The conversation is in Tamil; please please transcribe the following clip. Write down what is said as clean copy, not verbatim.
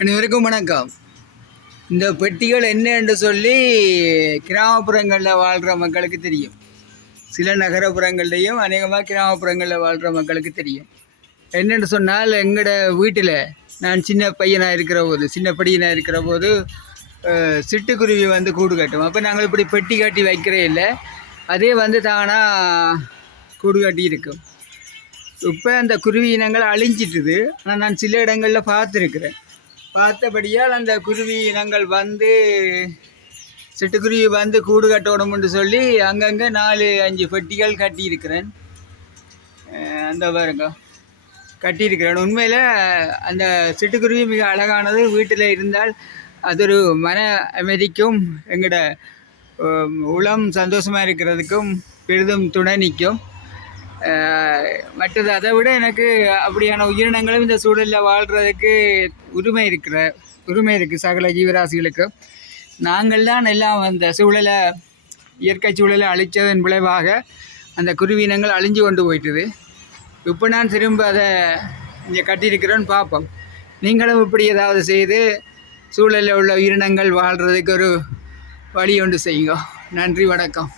அனைவருக்கும் வணக்கம். இந்த பெட்டிகள் என்ன என்று சொல்லி கிராமப்புறங்களில் வாழ்கிற மக்களுக்கு தெரியும். சில நகரப்புறங்கள்லேயும் அநேகமாக கிராமப்புறங்களில் வாழ்கிற மக்களுக்கு தெரியும். என்னென்னு சொன்னால், எங்களோட வீட்டில் நான் சின்ன பையனாக இருக்கிற போது சிட்டுக்குருவி வந்து கூடு கட்டும். அப்போ நாங்கள் இப்படி பெட்டி கட்டி வைக்கிறே இல்லை, அதே வந்து தானாக கூடு கட்டி இருக்கும். இப்போ அந்த குருவி இனங்கள் அழிஞ்சிட்டுது. ஆனால் நான் சில இடங்களில் பார்த்தபடியால் அந்த குருவி இனங்கள் வந்து சிட்டுக்குருவி வந்து கூடு கட்டணும்னு சொல்லி அங்கங்கே 4-5 பெட்டிகள் கட்டியிருக்கிறேன். அந்த பாருங்க கட்டியிருக்கிறேன். உண்மையில் அந்த சிட்டுக்குருவி மிக அழகானது. வீட்டில் இருந்தால் அது ஒரு மன அமைதிக்கும் எங்களோட உளம் சந்தோஷமாக இருக்கிறதுக்கும் பெரிதும் துணை நிற்கும். மற்றது அதை விட எனக்கு அப்படியான உயிரினங்களும் இந்த சூழலில் வாழ்கிறதுக்கு உரிமை இருக்குது. சகல ஜீவராசிகளுக்கு நாங்கள் தான் எல்லாம் அந்த இயற்கை சூழலை அழித்ததன் விளைவாக அந்த குருவினங்கள் அழிஞ்சு கொண்டு போயிட்டுது. இப்போ நான் திரும்ப அதை இங்கே கட்டியிருக்கிறேன்னு பார்ப்போம். நீங்களும் இப்படி ஏதாவது செய்து சூழலில் உள்ள உயிரினங்கள் வாழ்கிறதுக்கு ஒரு வழி ஒன்று செய்யுங்க. நன்றி, வணக்கம்.